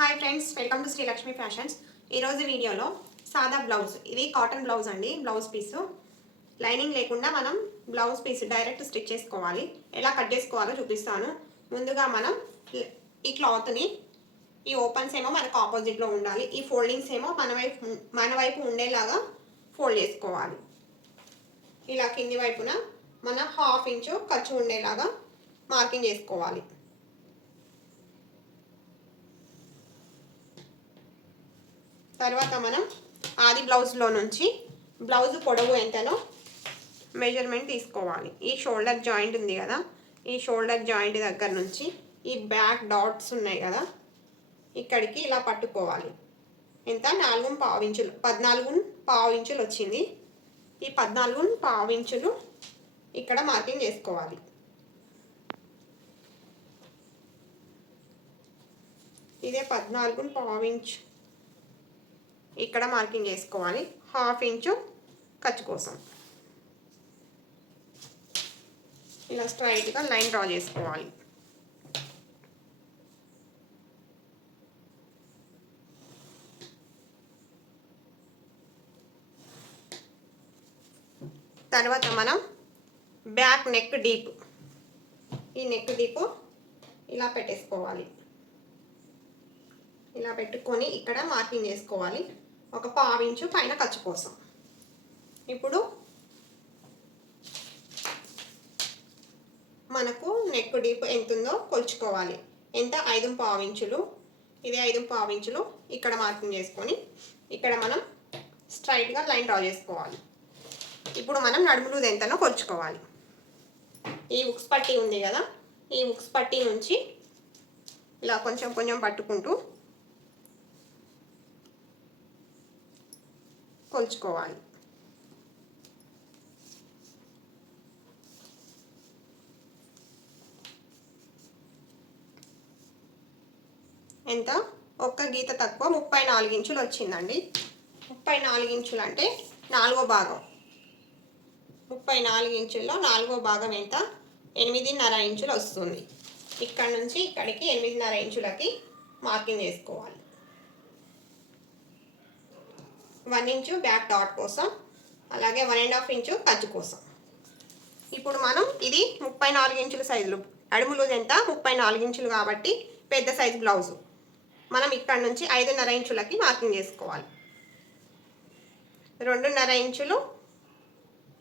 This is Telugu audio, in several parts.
Hi friends welcome to Sreelakshmi fashions ఈరోజు వీడియోలో సాదా బ్లౌజ్. ఇది కాటన్ బ్లౌజ్ అండి బ్లౌజ్ పీసు. లైనింగ్ లేకుండా మనం బ్లౌజ్ పీస్ డైరెక్ట్ స్టిచ్ చేసుకోవాలి. ఎలా కట్ చేసుకోవాలో చూపిస్తాను. ముందుగా మనం ఈ క్లాత్ని ఈ ఓపెన్స్ ఏమో మనకు ఆపోజిట్లో ఉండాలి. ఈ ఫోల్డింగ్స్ ఏమో మన వైపు మన వైపు ఉండేలాగా ఫోల్డ్ చేసుకోవాలి. ఇలా కింది వైపున మనం హాఫ్ ఇంచు ఖర్చు ఉండేలాగా మార్కింగ్ చేసుకోవాలి. తర్వాత మనం ఆది బ్లౌజ్లో నుంచి బ్లౌజ్ పొడవు ఎంతనో మెజర్మెంట్ తీసుకోవాలి. ఈ షోల్డర్ జాయింట్ ఉంది కదా ఈ షోల్డర్ జాయింట్ దగ్గర నుంచి ఈ బ్యాక్ డాట్స్ ఉన్నాయి కదా ఇక్కడికి ఇలా పట్టుకోవాలి. ఎంత? నాలుగు పావించులు పద్నాలుగు పావు ఇంచులు వచ్చింది. ఈ పద్నాలుగు పావు ఇంచులు ఇక్కడ మార్కింగ్ చేసుకోవాలి. ఇదే పద్నాలుగు పావు ఇంచు ఇక్కడ మార్కింగ్ చేసుకోవాలి. హాఫ్ ఇంచు ఖర్చు కోసం. ఇలా స్ట్రైట్గా లైన్ డ్రా చేసుకోవాలి. తర్వాత మనం బ్యాక్ నెక్ డీప్. ఈ నెక్ డీప్ ఇలా పెట్టేసుకోవాలి. ఇలా పెట్టుకొని ఇక్కడ మార్కింగ్ చేసుకోవాలి. ఒక పావించు పైన ఖర్చు కోసం. ఇప్పుడు మనకు నెక్ డీప్ ఎంత ఉందో కొలుచుకోవాలి. ఎంత? ఐదు పావించులు ఇది ఐదు పావించులు ఇక్కడ మార్కింగ్ చేసుకొని ఇక్కడ మనం స్ట్రైట్గా లైన్ డ్రా చేసుకోవాలి. ఇప్పుడు మనం నడుములు ఎంతనో కొలుచుకోవాలి. ఈ ఉక్స్ పట్టీ ఉంది కదా? ఈ ఉక్స్ పట్టీ నుంచి ఇలా కొంచెం కొంచెం పట్టుకుంటూ కొలుచుకోవాలి. ఎంత? ఒక్క గీత తక్కువ ముప్పై నాలుగు ఇంచులు వచ్చిందండి. ముప్పై నాలుగు ఇంచులు అంటే నాలుగో భాగం. ముప్పై నాలుగు ఇంచుల్లో నాలుగో భాగం ఎంత? ఎనిమిదిన్నర ఇంచులు వస్తుంది. ఇక్కడ నుంచి ఇక్కడికి ఎనిమిదిన్నర ఇంచులకి మార్కింగ్ చేసుకోవాలి. వన్ ఇంచు బ్యాక్ డాట్ కోసం అలాగే వన్ అండ్ హాఫ్ ఇంచు ఖర్చు కోసం. ఇప్పుడు మనం ఇది ముప్పై నాలుగు ఇంచుల సైజులు. అడుములు ఎంత? ముప్పై నాలుగు ఇంచులు కాబట్టి పెద్ద సైజు బ్లౌజు. మనం ఇక్కడ నుంచి ఐదున్నర ఇంచులకి మార్కింగ్ చేసుకోవాలి. రెండున్నర ఇంచులు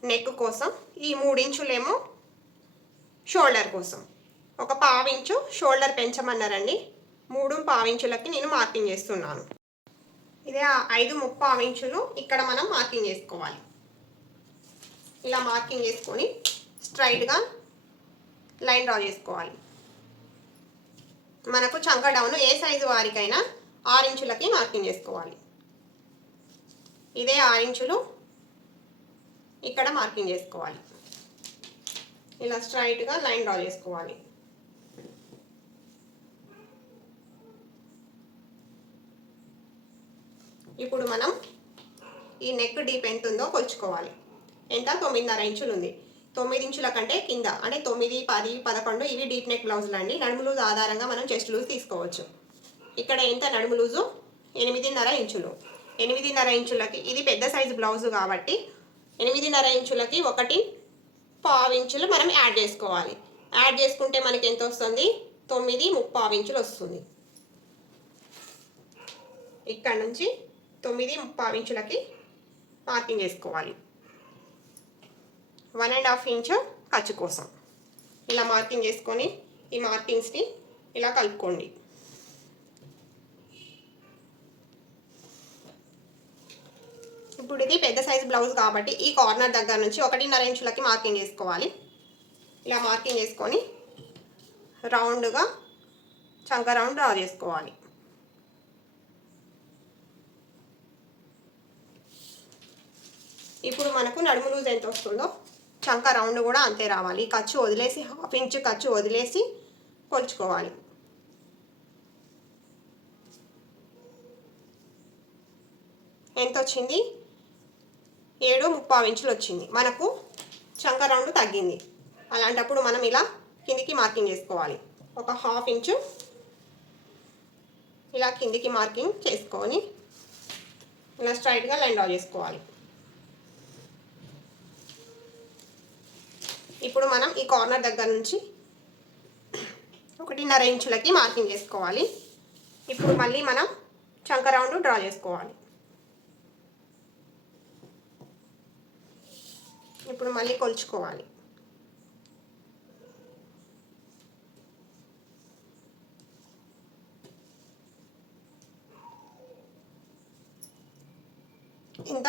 నెక్ కోసం ఈ మూడు ఇంచులేమో షోల్డర్ కోసం. ఒక పావించు షోల్డర్ పెంచమన్నారండి. మూడు పావించులకి నేను మార్కింగ్ చేస్తున్నాను. ఇదే ఐదు ముప్పావు ఇంచులు ఇక్కడ మనం మార్కింగ్ చేసుకోవాలి. ఇలా మార్కింగ్ చేసుకొని స్ట్రైట్గా లైన్ డ్రా చేసుకోవాలి. మనకు చంక డౌన్ ఏ సైజు వారికైనా ఆరు ఇంచులకి మార్కింగ్ చేసుకోవాలి. ఇదే ఆరు ఇంచులు ఇక్కడ మార్కింగ్ చేసుకోవాలి. ఇలా స్ట్రైట్గా లైన్ డ్రా చేసుకోవాలి. ఇప్పుడు మనం ఈ నెక్ డీప్ ఎంత ఉందో కొలుచుకోవాలి. ఎంత? తొమ్మిదిన్నర ఇంచులు ఉంది. తొమ్మిది ఇంచుల కంటే కింద అంటే తొమ్మిది పది పదకొండు ఇవి డీప్ నెక్ బ్లౌజులు అండి. నడుము లూజ్ ఆధారంగా మనం చెస్ట్ లూజ్ తీసుకోవచ్చు. ఇక్కడ ఎంత? నడుము లూజు ఎనిమిదిన్నర ఇంచులు. ఎనిమిదిన్నర ఇంచులకి ఇది పెద్ద సైజు బ్లౌజు కాబట్టి ఎనిమిదిన్నర ఇంచులకి ఒకటి పావు ఇంచులు మనం యాడ్ చేసుకోవాలి. యాడ్ చేసుకుంటే మనకి ఎంత వస్తుంది? తొమ్మిది ముప్పావు ఇంచులు వస్తుంది. ఇక్కడ నుంచి తొమ్మిది పావించులకి ఇంచులకి మార్కింగ్ చేసుకోవాలి. వన్ అండ్ హాఫ్ ఇంచు ఖర్చు కోసం. ఇలా మార్కింగ్ చేసుకొని ఈ మార్కింగ్స్ని ఇలా కలుపుకోండి. ఇప్పుడు ఇది పెద్ద సైజ్ బ్లౌజ్ కాబట్టి ఈ కార్నర్ దగ్గర నుంచి ఒకటిన్నర ఇంచులకి మార్కింగ్ చేసుకోవాలి. ఇలా మార్కింగ్ చేసుకొని రౌండ్గా చంక రౌండ్ డ్రా చేసుకోవాలి. ఇప్పుడు మనకు నడుము లూజ్ ఎంత వస్తుందో చంక రౌండ్ కూడా అంతే రావాలి. ఖర్చు వదిలేసి హాఫ్ ఇంచ్ ఖర్చు వదిలేసి కొలుచుకోవాలి. ఎంత వచ్చింది? ఏడు ముప్పావు ఇంచులు వచ్చింది. మనకు చంక రౌండ్ తగ్గింది. అలాంటప్పుడు మనం ఇలా కిందికి మార్కింగ్ చేసుకోవాలి. ఒక హాఫ్ ఇంచు ఇలా కిందికి మార్కింగ్ చేసుకొని ఇలా స్ట్రైట్గా లైన్ డ్రా చేసుకోవాలి. ఇప్పుడు మనం ఈ కార్నర్ దగ్గర నుంచి ఒకటిన్నర ఇంచులకి మార్కింగ్ చేసుకోవాలి. ఇప్పుడు మళ్ళీ మనం చంక రౌండ్ డ్రా చేసుకోవాలి. ఇప్పుడు మళ్ళీ కొలుచుకోవాలి. ఇంత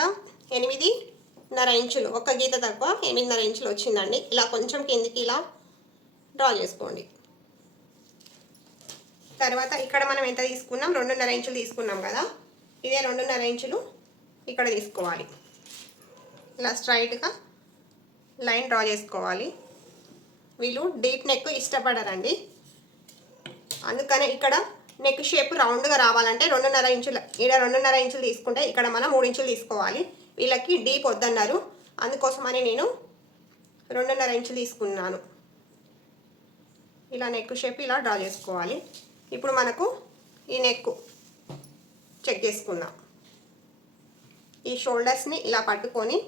ఎనిమిదిన్నర ఇంచులు. ఒక గీత తక్కువ ఎనిమిదిన్నర ఇంచులు వచ్చిందండి. ఇలా కొంచెం కిందికి ఇలా డ్రా చేసుకోండి. తర్వాత ఇక్కడ మనం ఎంత తీసుకున్నాం? రెండున్నర ఇంచులు తీసుకున్నాం కదా. ఇదే రెండున్నర ఇంచులు ఇక్కడ తీసుకోవాలి. ఇలా స్ట్రైట్గా లైన్ డ్రా చేసుకోవాలి. వీళ్ళు డీప్ నెక్ ఇష్టపడరండి. అందుకనే ఇక్కడ నెక్ షేప్ రౌండ్గా రావాలంటే రెండున్నర ఇంచులు ఇక్కడ రెండున్నర ఇంచులు తీసుకుంటే ఇక్కడ మనం మూడు ఇంచులు తీసుకోవాలి. వీళ్ళకి డీప్ వద్దన్నారు అందుకోసమని నేను రెండున్నర ఇంచులు తీసుకున్నాను. ఇలా నెక్ షేప్ ఇలా డ్రా చేసుకోవాలి. ఇప్పుడు మనకు ఈ నెక్ చెక్ చేసుకుందాం. ఈ షోల్డర్స్ని ఇలా పట్టుకొని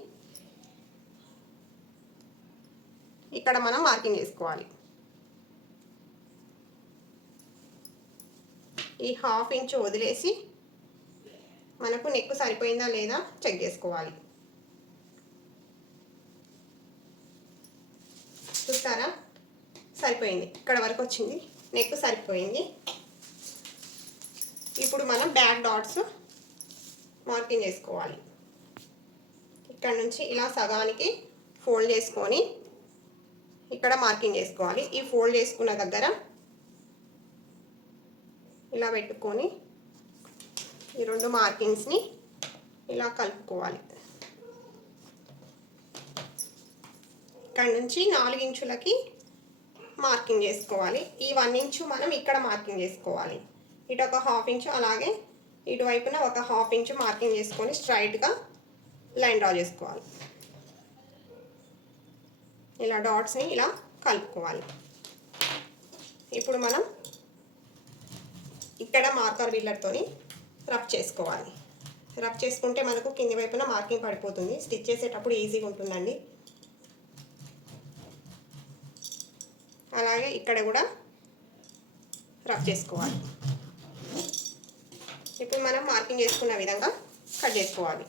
ఇక్కడ మనం మార్కింగ్ చేసుకోవాలి. ఈ హాఫ్ ఇంచ్ వదిలేసి మనకు నెక్ సరిపోయిందా లేదా చెక్ చేసుకోవాలి. చూస్తారా? సరిపోయింది. ఇక్కడ వరకు వచ్చింది. నెక్ సరిపోయింది. ఇప్పుడు మనం బ్యాక్ డాట్స్ మార్కింగ్ చేసుకోవాలి. ఇక్కడ నుంచి ఇలా సగానికి ఫోల్డ్ చేసుకొని ఇక్కడ మార్కింగ్ చేసుకోవాలి. ఈ ఫోల్డ్ చేసుకున్న దగ్గర ఇలా పెట్టుకొని ఈ రెండు మార్కింగ్స్ని ఇలా కలుపుకోవాలి. ఇక్కడ నుంచి నాలుగు ఇంచులకి మార్కింగ్ చేసుకోవాలి. ఈ వన్ ఇంచు మనం ఇక్కడ మార్కింగ్ చేసుకోవాలి. ఇటు ఒక హాఫ్ ఇంచు అలాగే ఇటువైపున ఒక హాఫ్ ఇంచు మార్కింగ్ చేసుకొని స్ట్రైట్గా లైన్ డ్రా చేసుకోవాలి. ఇలా డాట్స్ని ఇలా కలుపుకోవాలి. ఇప్పుడు మనం ఇక్కడ మార్కర్ బిల్లర్తోని రబ్ చేసుకోవాలి. రబ్ చేసుకుంటే మనకు కింది వైపున మార్కింగ్ పడిపోతుంది. స్టిచ్ చేసేటప్పుడు ఈజీగా ఉంటుందండి. అలాగే ఇక్కడ కూడా రబ్ చేసుకోవాలి. ఇప్పుడు మనం మార్కింగ్ చేసుకున్న విధంగా కట్ చేసుకోవాలి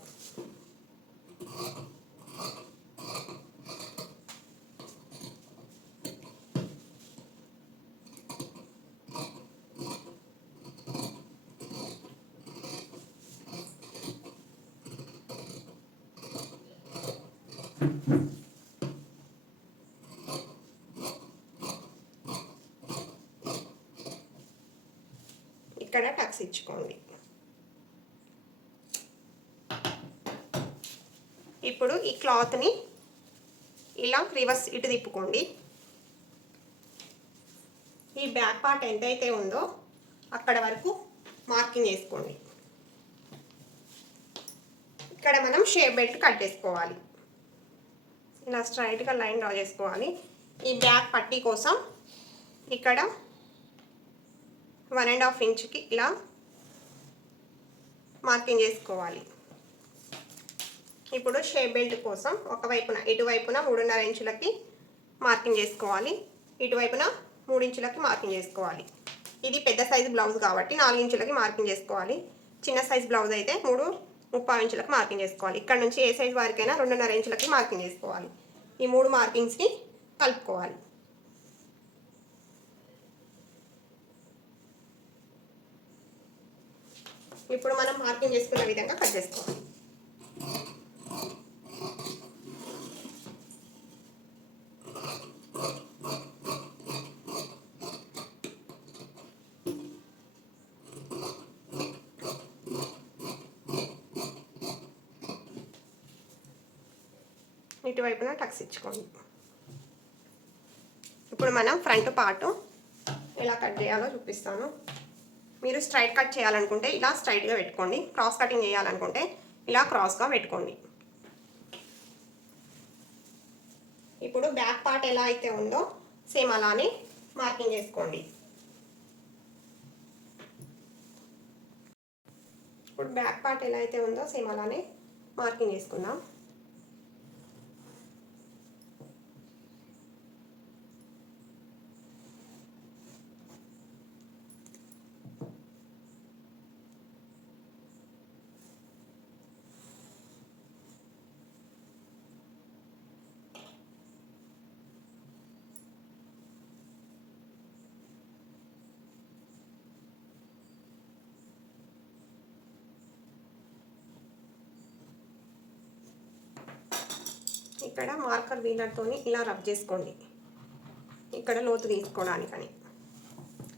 ఇక్కడ టక్స్ ఇచ్చుకోండి ఇప్పుడు ఈ క్లాత్ని ఇలా రివర్స్ ఇటు తిప్పుకోండి. ఈ బ్యాక్ పార్ట్ ఎంతైతే ఉందో అక్కడ వరకు మార్కింగ్ చేసుకోండి. ఇక్కడ మనం షేప్ బెల్ట్ కట్ చేసుకోవాలి. ఇలా స్ట్రైట్గా లైన్ డ్రా చేసుకోవాలి. ఈ బ్యాక్ పట్టీ కోసం ఇక్కడ వన్ అండ్ హాఫ్ ఇంచ్కి ఇలా మార్కింగ్ చేసుకోవాలి. ఇప్పుడు షేప్ బెల్ట్ కోసం ఒకవైపున ఇటువైపున మూడున్నర ఇంచులకి మార్కింగ్ చేసుకోవాలి. ఇటువైపున మూడు ఇంచులకి మార్కింగ్ చేసుకోవాలి. ఇది పెద్ద సైజు బ్లౌజ్ కాబట్టి నాలుగు ఇంచులకి మార్కింగ్ చేసుకోవాలి. చిన్న సైజ్ బ్లౌజ్ అయితే మూడు ముప్పై ఇంచులకు మార్కింగ్ చేసుకోవాలి. ఇక్కడ నుంచి ఏ సైజ్ వారికైనా రెండున్నర ఇంచులకి మార్కింగ్ చేసుకోవాలి. ఈ మూడు మార్కింగ్స్ని కలుపుకోవాలి. ఇప్పుడు మనం మార్కింగ్ చేసుకున్న విధంగా కట్ చేసుకోవాలి. ఇటువైపున టక్స్ ఇచ్చుకోండి ఇప్పుడు మనం ఫ్రంట్ పార్ట్ ఎలా కట్ చేయాలో చూపిస్తాను. మీరు స్ట్రైట్ కట్ చేయాలనుకుంటే ఇలా స్ట్రైట్గా పెట్టుకోండి. క్రాస్ కటింగ్ చేయాలనుకుంటే ఇలా క్రాస్గా పెట్టుకోండి. ఇప్పుడు బ్యాక్ పార్ట్ ఎలా అయితే ఉందో సేమ్ అలానే మార్కింగ్ చేసుకోండి. ఇప్పుడు బ్యాక్ పార్ట్ ఎలా అయితే ఉందో సేమ్ అలానే మార్కింగ్ చేసుకుందాం. ఇక్కడ మార్కర్ వీలర్తో ఇలా రబ్ చేసుకోండి. ఇక్కడ లోతు తీసుకోవడానికని.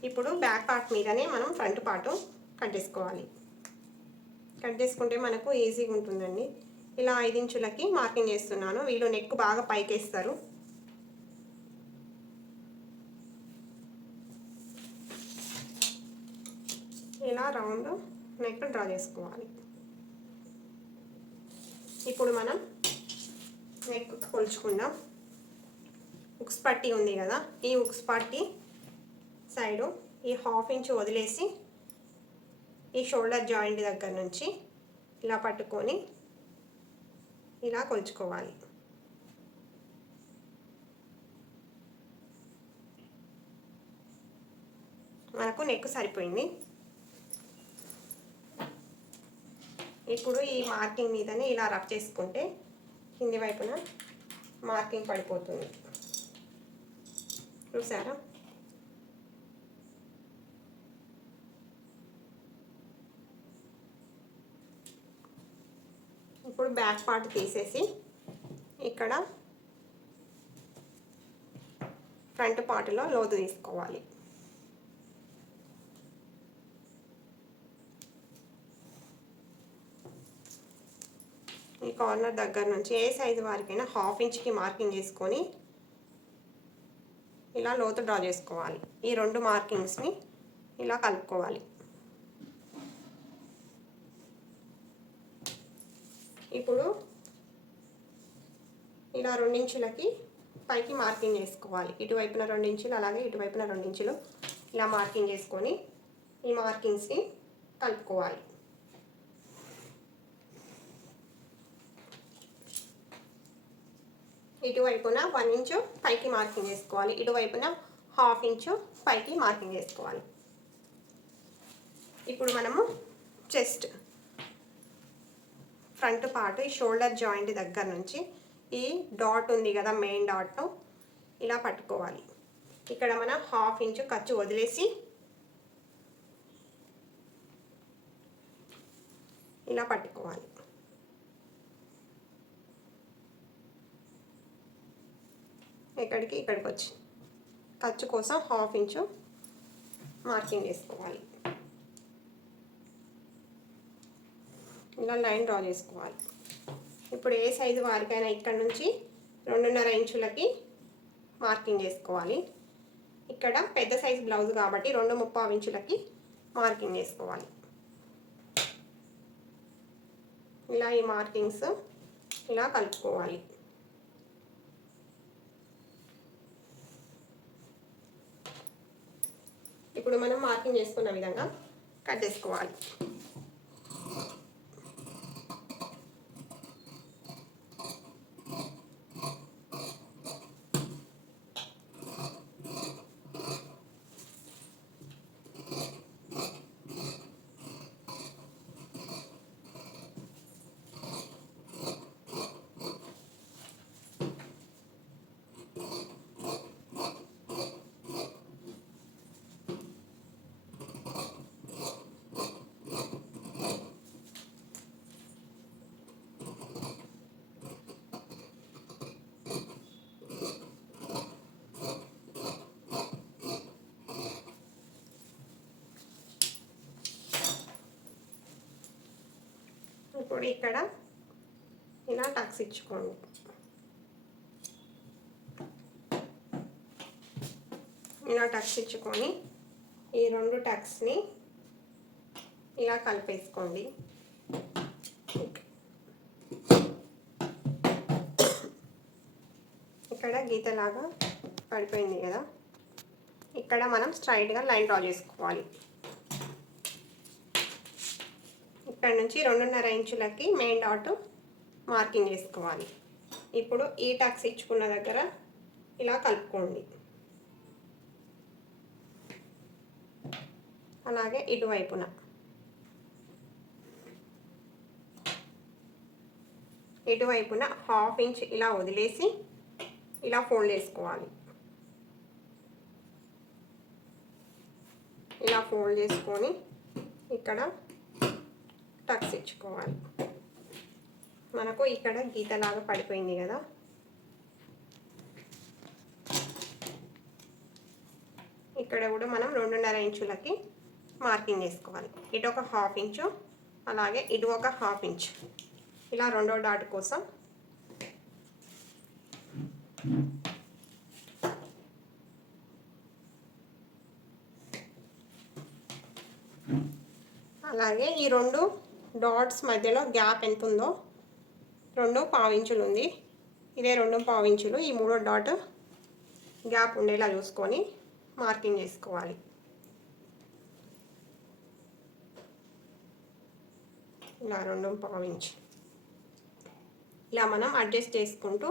ఇప్పుడు బ్యాక్ పార్ట్ మీదనే మనం ఫ్రంట్ పార్ట్ కట్ చేసుకోవాలి. కట్ చేసుకుంటే మనకు ఈజీగా ఉంటుందండి. ఇలా ఐదు ఇంచులకి మార్కింగ్ చేస్తున్నాను. వీళ్ళు నెక్ బాగా పైకేస్తారు. ఇలా రౌండ్ నెక్ డ్రా చేసుకోవాలి. ఇప్పుడు మనం నెక్ కొలుచుకుందాం ఉక్స్ పట్టి ఉంది కదా ఈ ఉక్స్ పట్టి సైడు ఈ హాఫ్ ఇంచ్ వదిలేసి ఈ షోల్డర్ జాయింట్ దగ్గర నుంచి ఇలా పట్టుకొని ఇలా కొలుచుకోవాలి. మనకు నెక్ సరిపోయింది. ఇప్పుడు ఈ మార్కింగ్ మీదనే ఇలా రబ్ చేసుకుంటే కింది వైపున మార్కింగ్ పడిపోతుంది. చూసారా? ఇప్పుడు బ్యాక్ పార్ట్ తీసేసి ఇక్కడ ఫ్రంట్ పార్ట్లో లోతు తీసుకోవాలి. ఈ కార్నర్ దగ్గర నుంచి ఏ సైజు వారికైనా హాఫ్ ఇంచ్కి మార్కింగ్ చేసుకొని ఇలా లోతు డ్రా చేసుకోవాలి. ఈ రెండు మార్కింగ్స్ని ఇలా కలుపుకోవాలి. ఇప్పుడు ఇలా రెండించులకి పైకి మార్కింగ్ చేసుకోవాలి ఇటువైపున రెండించులు అలాగే ఇటువైపున రెండించులు ఇలా మార్కింగ్ చేసుకొని ఈ మార్కింగ్స్ని కలుపుకోవాలి. ఇటువైపున వన్ ఇంచు పైకి మార్కింగ్ చేసుకోవాలి. ఇటువైపున హాఫ్ ఇంచు పైకి మార్కింగ్ చేసుకోవాలి. ఇప్పుడు మనము చెస్ట్ ఫ్రంట్ పార్ట్ ఈ షోల్డర్ జాయింట్ దగ్గర నుంచి ఈ డాట్ ఉంది కదా మెయిన్ డాట్ ఇలా పట్టుకోవాలి. ఇక్కడ మనం హాఫ్ ఇంచు ఖర్చు వదిలేసి ఇలా పట్టుకోవాలి. ఇక్కడికి ఇక్కడికి వచ్చి. ఖర్చు కోసం హాఫ్ ఇంచు మార్కింగ్ చేసుకోవాలి. ఇలా లైన్ డ్రా చేసుకోవాలి. ఇప్పుడు ఏ సైజు వారికైనా ఇక్కడ నుంచి రెండున్నర ఇంచులకి మార్కింగ్ చేసుకోవాలి. ఇక్కడ పెద్ద సైజు బ్లౌజ్ కాబట్టి రెండు ముప్పావు ఇంచులకి మార్కింగ్ చేసుకోవాలి. ఇలా ఈ మార్కింగ్స్ ఇలా కలుపుకోవాలి. ఇప్పుడు మనం మార్కింగ్ చేసుకున్న విధంగా కట్ చేసుకోవాలి. ఇప్పుడు ఇక్కడ ఇలా టక్స్ ఇచ్చుకోండి ఇలా టక్స్ ఇచ్చుకొని ఈ రెండు టక్స్ని ఇలా కలిపేసుకోండి. ఇక్కడ గీతలాగా పడిపోయింది కదా. ఇక్కడ మనం స్ట్రైట్గా లైన్ డ్రా చేసుకోవాలి. ఇక్కడ నుంచి రెండున్నర ఇంచులకి మెయిన్ డాట్ మార్కింగ్ చేసుకోవాలి. ఇప్పుడు ఈ టక్స్ ఇచ్చుకున్న దగ్గర ఇలా కలుపుకోండి. అలాగే ఇటువైపున. ఇటువైపున హాఫ్ ఇంచ్ ఇలా వదిలేసి ఇలా ఫోల్డ్ చేసుకోవాలి. ఇలా ఫోల్డ్ చేసుకొని ఇక్కడ టక్స్ ఇచ్చుకోవాలి మనకు ఇక్కడ గీతలాగా పడిపోయింది కదా. ఇక్కడ కూడా మనం రెండున్నర ఇంచులకి మార్కింగ్ చేసుకోవాలి. ఇటు ఒక హాఫ్ ఇంచు అలాగే ఇటు ఒక హాఫ్ ఇంచ్. ఇలా రెండో డాట్ కోసం అలాగే ఈ రెండు డాట్స్ మధ్యలో గ్యాప్ ఎంత ఉందో రెండు పావించులు ఉంది ఇదే రెండు పావించులు. ఈ మూడో డాట్ గ్యాప్ ఉండేలా చూసుకొని మార్కింగ్ చేసుకోవాలి. ఇలా రెండు పావించు. ఇలా మనం అడ్జస్ట్ చేసుకుంటూ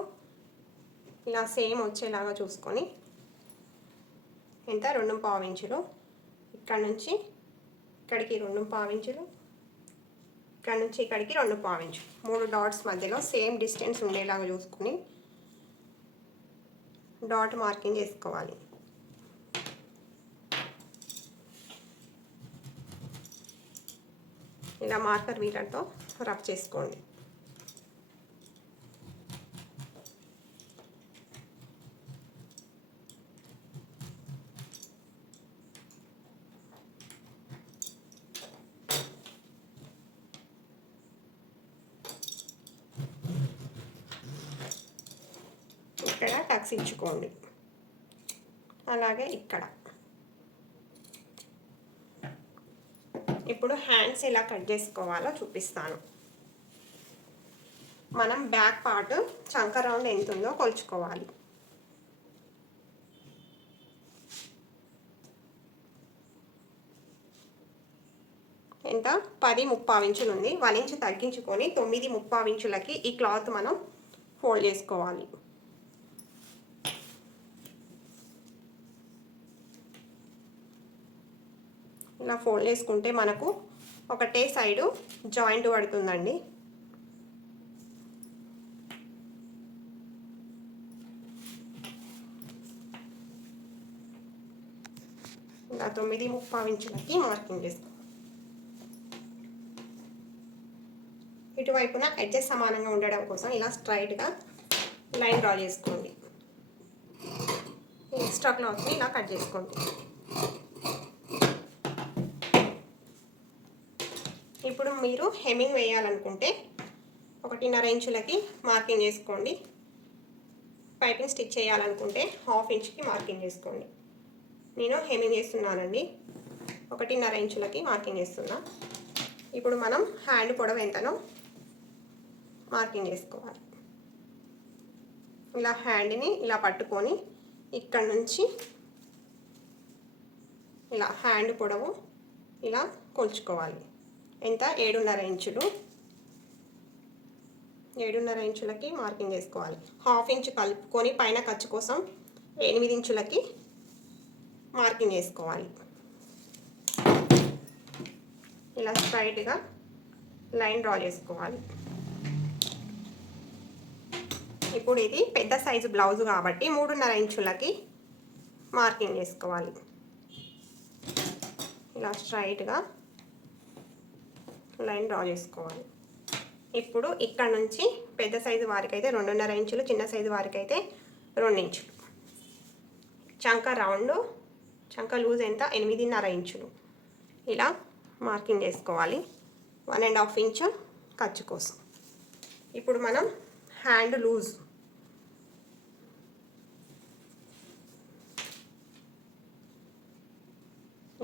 ఇలా సేమ్ వచ్చేలాగా చూసుకొని ఎంత? రెండు పావించులు. ఇక్కడ నుంచి ఇక్కడికి రెండు పావించులు. ఇక్కడ నుంచి ఇక్కడికి రెండు పావించు. మూడు డాట్స్ మధ్యలో సేమ్ డిస్టెన్స్ ఉండేలాగా చూసుకుని డాట్ మార్కింగ్ చేసుకోవాలి. ఇలా మార్కర్ వీలర్తో రబ్ చేసుకోండి. ఇక్కడ ఇచ్చుకోండి అలాగే ఇక్కడ. ఇప్పుడు హ్యాండ్స్ ఎలా కట్ చేసుకోవాలో చూపిస్తాను. మనం బ్యాక్ పార్ట్ చంక రౌండ్ ఎంత ఉందో కొలుచుకోవాలి. ఎంత? పది ముప్పావు ఇంచులు ఉంది. వన్ ఇంచు తగ్గించుకొని తొమ్మిది ముప్పావు ఇంచులకి ఈ క్లాత్ మనం ఫోల్డ్ చేసుకోవాలి. ఇలా ఫోల్డ్ చేసుకుంటే మనకు ఒకటే సైడు జాయింట్ పడుతుందండి. ఇలా తొమ్మిది ముప్పావు ఇంచులకి మార్కింగ్ చేసుకో ఇటువైపున ఎడ్జెస్ సమానంగా ఉండడం కోసం ఇలా స్ట్రైట్గా లైన్ డ్రా చేసుకోండి. ఎక్స్ట్రా క్లాత్ని ఇలా కట్ చేసుకోండి. ఇప్పుడు మీరు హెమ్మింగ్ వేయాలనుకుంటే ఒకటిన్నర ఇంచులకి మార్కింగ్ చేసుకోండి. పైపింగ్ స్టిచ్ చేయాలనుకుంటే హాఫ్ ఇంచ్కి మార్కింగ్ చేసుకోండి. నేను హెమ్మింగ్ చేస్తున్నానండి. ఒకటిన్నర ఇంచులకి మార్కింగ్ చేస్తున్నా. ఇప్పుడు మనం హ్యాండ్ పొడవు ఎంతనో మార్కింగ్ చేసుకోవాలి. ఇలా హ్యాండ్ని ఇలా పట్టుకొని ఇక్కడ నుంచి ఇలా హ్యాండ్ పొడవు ఇలా కొలుచుకోవాలి. ఎంత? ఏడున్నర ఇంచులు. ఏడున్నర ఇంచులకి మార్కింగ్ వేసుకోవాలి. హాఫ్ ఇంచ్ కలుపుకొని పైన ఖర్చు కోసం ఎనిమిది ఇంచులకి మార్కింగ్ వేసుకోవాలి. ఇలా స్ట్రైట్గా లైన్ డ్రా చేసుకోవాలి. ఇప్పుడు ఇది పెద్ద సైజు బ్లౌజ్ కాబట్టి మూడున్నర ఇంచులకి మార్కింగ్ చేసుకోవాలి ఇలా స్ట్రైట్గా లైన్ డ్రా చేసుకోవాలి. ఇప్పుడు ఇక్కడ నుంచి పెద్ద సైజు వారికి అయితే రెండున్నర ఇంచులు చిన్న సైజు వారికైతే రెండు ఇంచులు. చంక రౌండ్ చంక లూజ్ ఎంత? ఎనిమిదిన్నర ఇంచులు. ఇలా మార్కింగ్ చేసుకోవాలి. వన్ అండ్ హాఫ్ ఇంచ్ ఖర్చు కోసం. ఇప్పుడు మనం హ్యాండ్ లూజ్.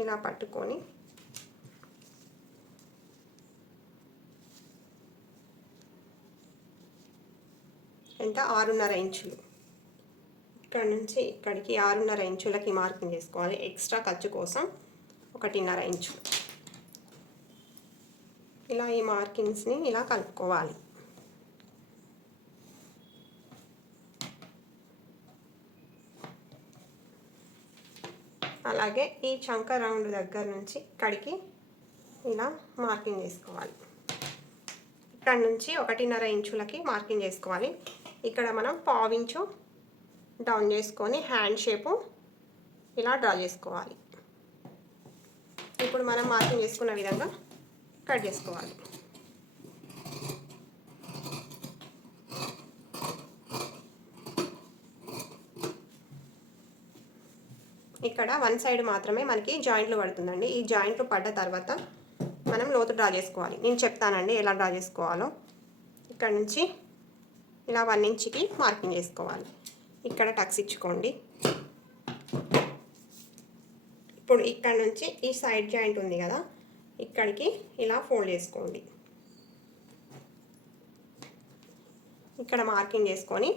ఇలా పట్టుకొని ఎంత? ఆరున్నర ఇంచులు. ఇక్కడ నుంచి ఇక్కడికి ఆరున్నర ఇంచులకి మార్కింగ్ చేసుకోవాలి. ఎక్స్ట్రా ఖర్చు కోసం ఒకటిన్నర ఇంచు ఇలా ఈ మార్కింగ్స్ని ఇలా కలుపుకోవాలి. అలాగే ఈ చంక రౌండ్ దగ్గర నుంచి ఇక్కడికి ఇలా మార్కింగ్ చేసుకోవాలి. ఇక్కడ నుంచి ఒకటిన్నర ఇంచులకి మార్కింగ్ చేసుకోవాలి. ఇక్కడ మనం పావించు డౌన్ చేసుకొని హ్యాండ్ షేపు ఇలా డ్రా చేసుకోవాలి. ఇప్పుడు మనం మార్కింగ్ చేసుకున్న విధంగా కట్ చేసుకోవాలి. ఇక్కడ వన్ సైడ్ మాత్రమే మనకి జాయింట్లు పడుతుందండి. ఈ జాయింట్లు పడ్డ తర్వాత మనం లోతు డ్రా చేసుకోవాలి. నేను చెప్తానండి ఎలా డ్రా చేసుకోవాలో. ఇక్కడ నుంచి ఇలా వన్ ఇంచ్కి మార్కింగ్ చేసుకోవాలి. ఇక్కడ టక్స్ ఇచ్చుకోండి. ఇప్పుడు ఇక్కడ నుంచి ఈ సైడ్ జాయింట్ ఉంది కదా ఇక్కడికి ఇలా ఫోల్డ్ చేసుకోండి. ఇక్కడ మార్కింగ్ చేసుకొని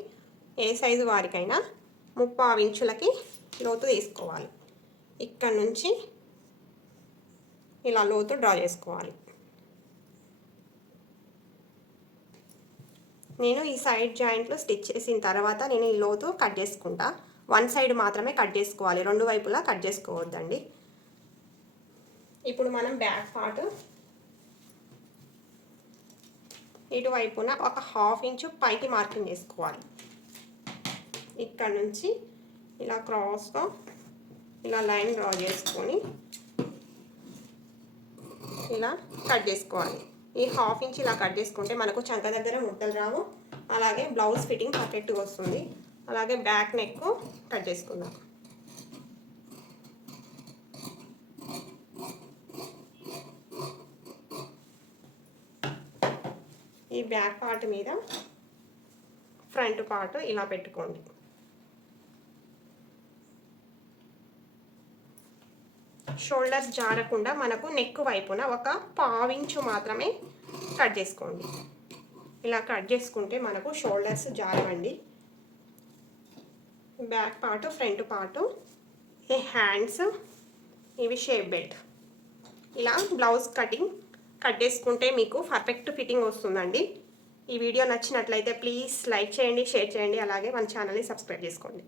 ఏ సైజు వారికైనా ముప్పై ఇంచులకి లోతు తీసుకోవాలి. ఇక్కడ నుంచి ఇలా లోతు డ్రా చేసుకోవాలి. నేను ఈ సైడ్ జాయింట్లు స్టిచ్ చేసిన తర్వాత నేను ఈ లోతు కట్ చేసుకుంటా. వన్ సైడ్ మాత్రమే కట్ చేసుకోవాలి. రెండు వైపులా కట్ చేసుకోవద్దండి. ఇప్పుడు మనం బ్యాక్ పార్ట్ ఇటువైపున ఒక హాఫ్ ఇంచు పైకి మార్కింగ్ చేసుకోవాలి. ఇక్కడ నుంచి ఇలా క్రాస్గా ఇలా లైన్ డ్రా చేసుకొని ఇలా కట్ చేసుకోవాలి. ఈ హాఫ్ ఇంచ్ ఇలా కట్ చేసుకుంటే మనకు చంక దగ్గర ముద్దలు రావు. అలాగే బ్లౌజ్ ఫిట్టింగ్ పర్ఫెక్ట్గా వస్తుంది. అలాగే బ్యాక్ నెక్ కట్ చేసుకుందాం. ఈ బ్యాక్ పార్ట్ మీద ఫ్రంట్ పార్ట్ ఇలా పెట్టుకోండి. షోల్డర్స్ జారకుండా మనకు నెక్ వైపున ఒక పావించు మాత్రమే కట్ చేసుకోండి. ఇలా కట్ చేసుకుంటే మనకు షోల్డర్స్ జారవండి. బ్యాక్ పార్ట్ ఫ్రంట్ పార్ట్ ఈ హ్యాండ్స్ ఇవి షేప్ బెల్ట్. ఇలా బ్లౌజ్ కటింగ్ కట్ చేసుకుంటే మీకు పర్ఫెక్ట్ ఫిట్టింగ్ వస్తుందండి. ఈ వీడియో నచ్చినట్లయితే ప్లీజ్ లైక్ చేయండి షేర్ చేయండి అలాగే మన ఛానల్ని సబ్స్క్రైబ్ చేసుకోండి.